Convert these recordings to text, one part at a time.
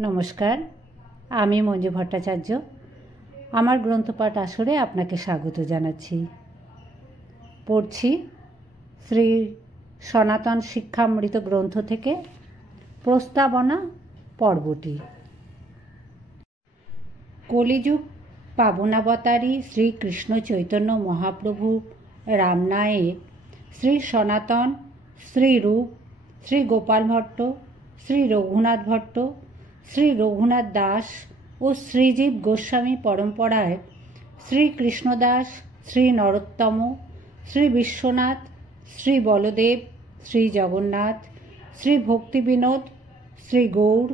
নমস্কার, আমি মঞ্জু ভট্টাচার্য। আমার গ্রন্থপাঠ আসরে আপনাকে স্বাগত জানাচ্ছি। পড়ছি শ্রী সনাতন শিক্ষামৃত গ্রন্থ থেকে প্রস্তাবনা পর্বটি। কলিযুগ পাবনাবতারী শ্রীকৃষ্ণ চৈতন্য মহাপ্রভু রামনায়ে শ্রী সনাতন, শ্রীরূপ, শ্রী গোপাল ভট্ট, শ্রী রঘুনাথ ভট্ট, শ্রী রঘুনাথ দাস ও শ্রীজীব গোস্বামী পরম্পরায় শ্রীকৃষ্ণদাস, শ্রী নরোত্তম, শ্রী বিশ্বনাথ, শ্রী বলদেব, শ্রী জগন্নাথ, শ্রী ভক্তিবিনোদ, শ্রী গৌর,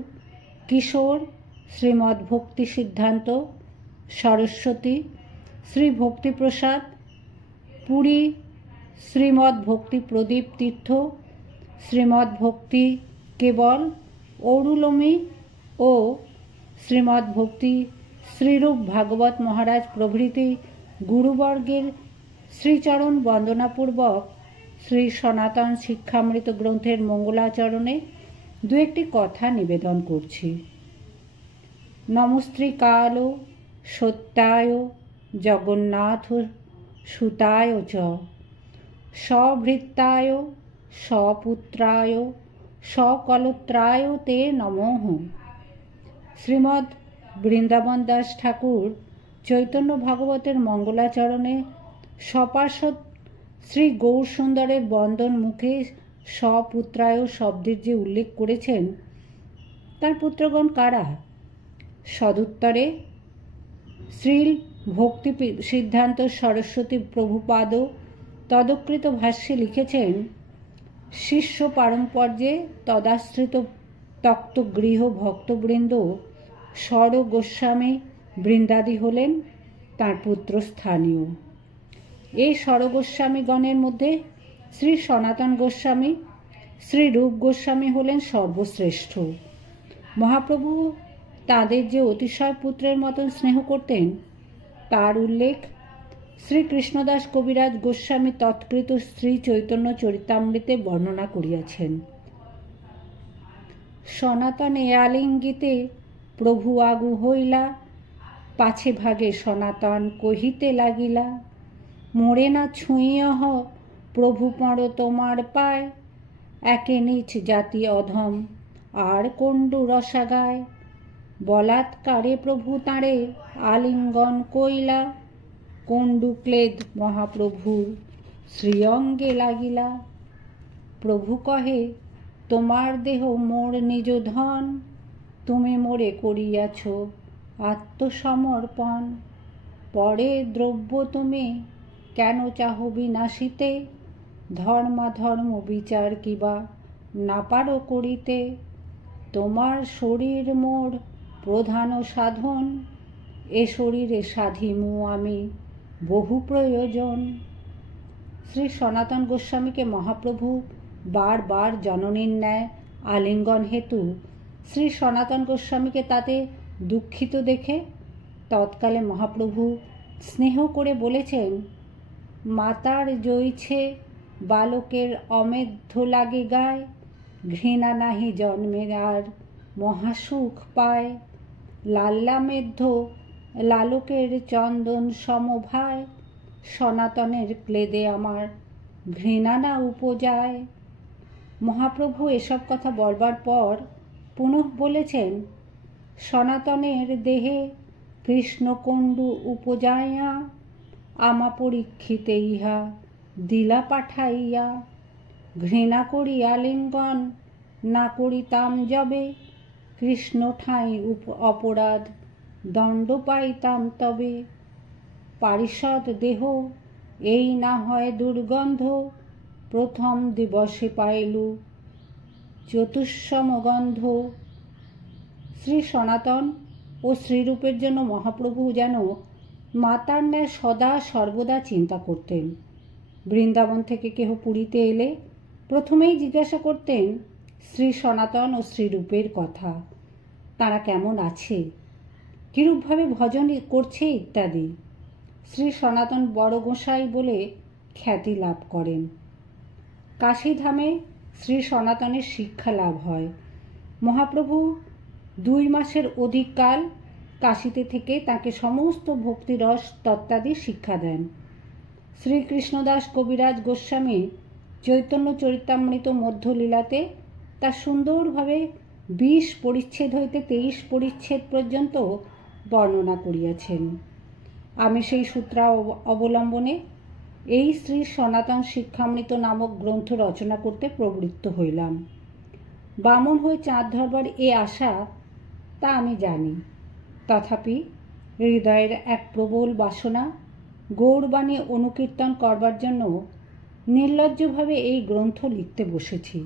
কিশোর, শ্রীমদ্ ভক্তি সিদ্ধান্ত, সরস্বতী, শ্রী ভক্তিপ্রসাদ, পুরী শ্রীমদ্ ভক্তি প্রদীপ তীর্থ, শ্রীমদ্ ভক্তি কেবল ঔরুলমী ও শ্রীমদ্ ভক্তি শ্রীরূপ ভাগবত মহারাজ প্রভৃতি গুরুবর্গের শ্রীচরণ বন্দনাপূর্বক শ্রী সনাতন শিক্ষামৃত গ্রন্থের মঙ্গলাচরণে দু একটি কথা নিবেদন করছি। নমস্ত্রীকাল সত্যায় জগন্নাথ সুতায় চ সভৃত্তায় সপুত্রায় সকলত্রায় তে নমঃ। শ্রীমদ্ বৃন্দাবন দাস ঠাকুর চৈতন্য ভাগবতের মঙ্গলাচরণে সপার্ষদ শ্রী গৌর সুন্দরের বন্দন মুখে সপুত্রায় শব্দের যে উল্লেখ করেছেন তার পুত্রগণ কারা? সদুত্তরে শ্রী ভক্তি সিদ্ধান্ত সরস্বতী প্রভুপাদ তদকৃত ভাষ্যে লিখেছেন, শিষ্য পারম্পর্যে তদাশ্রিত তক্তগৃহ ভক্তবৃন্দ স্বর গোস্বামী বৃন্দাদি হলেন তাঁর পুত্রস্থানীয়। এই স্বর গোস্বামীগণের মধ্যে শ্রী সনাতন গোস্বামী, শ্রী রূপ গোস্বামী হলেন সর্বশ্রেষ্ঠ। মহাপ্রভু তাঁদের যে অতিশয় পুত্রের মতন স্নেহ করতেন তার উল্লেখ শ্রীকৃষ্ণদাস কবিরাজ গোস্বামী তৎকৃত শ্রী চৈতন্য চরিতামৃতে বর্ণনা করিয়াছেন। সনাতন এ আলিঙ্গিতে প্রভু আগু হইলা, পাছে ভাগে সনাতন কহিতে লাগিলা, মোড়ে না ছুঁইয়হ প্রভু পড় তোমার পায়, একে নিচ জাতি অধম আর কণ্ডু রসাগায়, বলাৎকারে প্রভু তাঁরে আলিঙ্গন কইলা, কণ্ডু ক্লেদ মহাপ্রভুর শ্রীঅঙ্গে লাগিলা। প্রভু কহে তোমার দেহ মোর নিজ ধন, তুমি মোরে করিয়াছ আত্মসমর্পণ, পরে দ্রব্য তুমি কেন চাহ বিনাশিতে, ধর্মাধর্ম বিচার কিবা না পারো করিতে, তোমার শরীর মোর প্রধান সাধন, এ শরীরে সাধিমু আমি বহু প্রয়োজন। শ্রী সনাতন গোস্বামীকে মহাপ্রভু বারবার জননীর ন্যায় আলিঙ্গন হেতু শ্রী সনাতন গোস্বামীকে তাতে দুঃখিত দেখে তৎকালে মহাপ্রভু স্নেহ করে বলেছেন, মাতার জইছে বালকের অমেধ্য লাগে গায়, ঘৃণা নাহি জন্মে আর মহাসুখ পায়, লাল্লা মেধ্য লালকের চন্দন সমভায়, সনাতনের ক্লেদে আমার ঘৃণা না উপজায়। মহাপ্রভু এসব কথা বলবার পর পুনঃ বলেছেন, সনাতনের দেহে কৃষ্ণকণ্ডু উপজাইয়া, আমা পরীক্ষিতে ইহা দিলা পাঠাইয়া, ঘৃণা করি আলিঙ্গন না করিতাম যবে, কৃষ্ণ ঠাঁই অপরাধ দণ্ড পাইতাম তবে, পারিষদ দেহ এই না হয় দুর্গন্ধ, প্রথম দিবসে পাইলু চতুষ্সম গন্ধ। শ্রী সনাতন ও শ্রীরূপের জন্য মহাপ্রভু যেন মাতার ন্যায় সদা সর্বদা চিন্তা করতেন। বৃন্দাবন থেকে কেহ পুরীতে এলে প্রথমেই জিজ্ঞাসা করতেন শ্রী সনাতন ও শ্রীরূপের কথা, তারা কেমন আছে, কিরূপভাবে ভজন করছে ইত্যাদি। শ্রী সনাতন বড় গোসাই বলে খ্যাতি লাভ করেন। কাশীধামে শ্রী সনাতনের শিক্ষা লাভ হয়। মহাপ্রভু 2 মাসের অধিক কাল কাশীতে থেকে তাকে সমস্ত ভক্তিরস তত্ত্বাদি শিক্ষা দেন। শ্রীকৃষ্ণদাস কবিরাজ গোস্বামী চৈতন্য চরিতামৃত মধ্যলীলাতে তা সুন্দরভাবে 20 পরিচ্ছেদ হইতে 23 পরিচ্ছেদ পর্যন্ত বর্ণনা করিয়াছেন। আমি সেই সূত্র অবলম্বনে এই শ্রী সনাতন শিক্ষামৃত নামক গ্রন্থ রচনা করতে প্রবৃত্ত হইলাম। বামন হয়ে চাঁদ ধরবার এ আশা তা আমি জানি, তথাপি হৃদয়ের এক প্রবল বাসনা গৌরবাণী অনুকীর্তন করবার জন্য নির্লজ্জভাবে এই গ্রন্থ লিখতে বসেছি।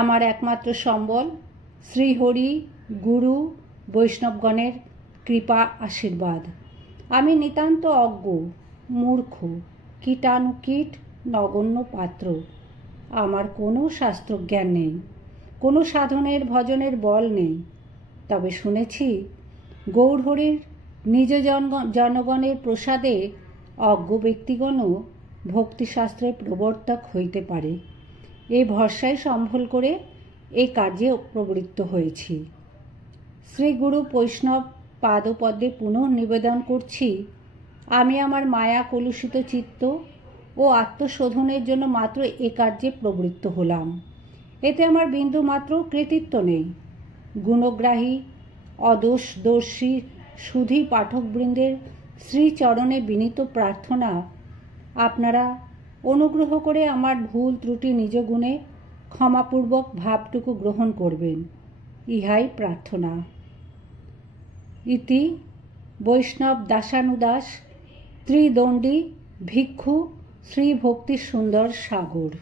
আমার একমাত্র সম্বল শ্রীহরি, গুরু, বৈষ্ণবগণের কৃপা আশীর্বাদ। আমি নিতান্ত অজ্ঞ, মূর্খ, কীটানুকীট, নগণ্য পাত্র। আমার কোনো শাস্ত্রজ্ঞান নেই, কোনো সাধনের ভজনের বল নেই। তবে শুনেছি গৌরহরির নিজ জনগণের প্রসাদে অজ্ঞ ব্যক্তিগণও ভক্তিশাস্ত্রের প্রবর্তক হইতে পারে। এই ভরসায় সম্বল করে এই কার্যে প্রবৃত্ত হয়েছি। শ্রীগুরু বৈষ্ণব পাদপদ্মে পুনঃ নিবেদন করছি, আমি আমার মায়া কলুষিত চিত্ত ও আত্মশোধনের জন্য মাত্র এ কার্যে প্রবৃত্ত হলাম। এতে আমার বিন্দু মাত্র কৃতিত্ব নেই। গুণগ্রাহী অদোষদর্শী সুধী পাঠকবৃন্দের শ্রীচরণে বিনীত প্রার্থনা, আপনারা অনুগ্রহ করে আমার ভুল ত্রুটি নিজ গুণে ক্ষমাপূর্বক ভাবটুকু গ্রহণ করবেন, ইহাই প্রার্থনা। ইতি বৈষ্ণব দাসানুদাস ত্রিদণ্ডী ভিক্ষু শ্রী ভক্তি সুন্দর সাগর।